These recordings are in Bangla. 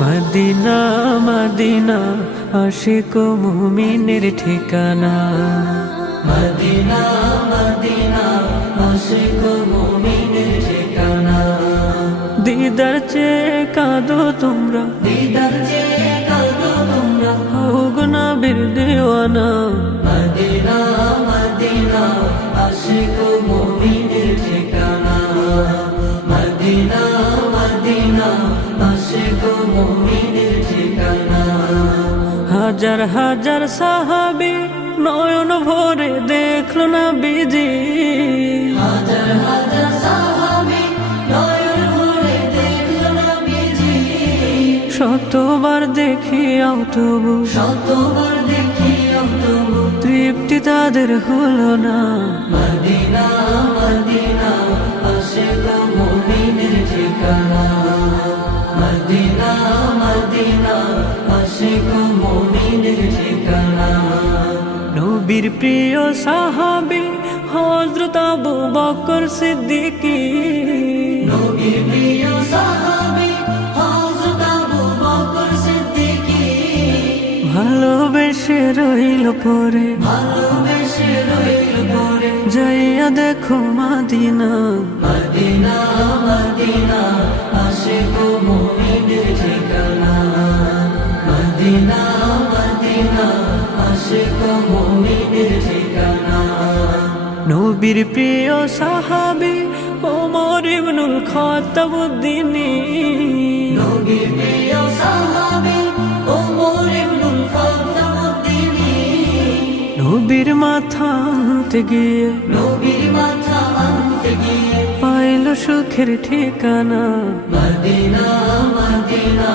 মদিনা মদিনা আশিক মুমিনের ঠিকানা। মদিনা মদিনা আশিক মুমিনের ঠিকানা। দিদার চেয়ে কাঁদো তোমরা, দিদার চেয়ে কাঁদো তোমরা, হোক নবীর দেওয়ানা। মদিনা মদিনা আশিক মুমিনের ঠিকানা। মদিনা মদিনা আশিক মুমিনের ঠিকানা। হাজার হাজার সাহাবী নয়ন ভরে দেখলো নবীজি। হাজার হাজার সাহাবী নয়ন ভরে দেখলো নবীজি। শতবার দেখিয়াও তবু, শতবার দেখিয়াও তবু তৃপ্তি তাদের হলো না। মদিনা মদিনা আশিক মুমিনের ঠিকানা। মদিনা মদিনা আশিক মুমিনের ঠিকানা। নবীর প্রিয় সাহাবী হযরত আবু বকর সিদ্দিকী। নবীর প্রিয় সাহাবী হযরত আবু বকর সিদ্দিকী। ভালোবেসে রইল পরে, ভালোবেসে রইল পরে, যাইয়া দেখো মদিনা। মদিনা মদিনা আশিক মুমিনের ঠিকানা। মদিনা মদিনা আশিক মুমিনের ঠিকানা। নবীর প্রিয় সাহাবী ওমর ইবনুল খাত্তাব উদ্দিনী। নবীর প্রিয় সাহাবী ওমর ইবনুল খাত্তাব উদ্দিনী। নবীর মাথা আনতে গিয়ে, নবীর মাথা আনতে গিয়ে পাইল সুখের ঠিকানা। মদিনা মদিনা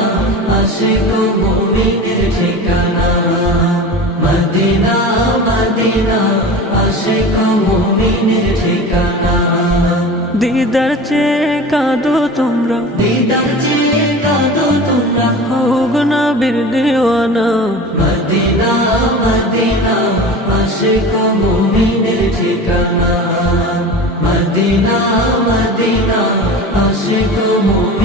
আশিক মুমিনের ঠিকানা। মদিনা মদিনা আশিক মুমিনের ঠিকানা। দিদার চেয়ে কাঁদো তোমরা, দিদার চেয়ে কাঁদো তোমরা, হোক নবীর দেওয়ানা। মদিনা মদিনা আশিক মুমিনের ঠিকানা। মদিনা মদিনা আশিক মুমিনের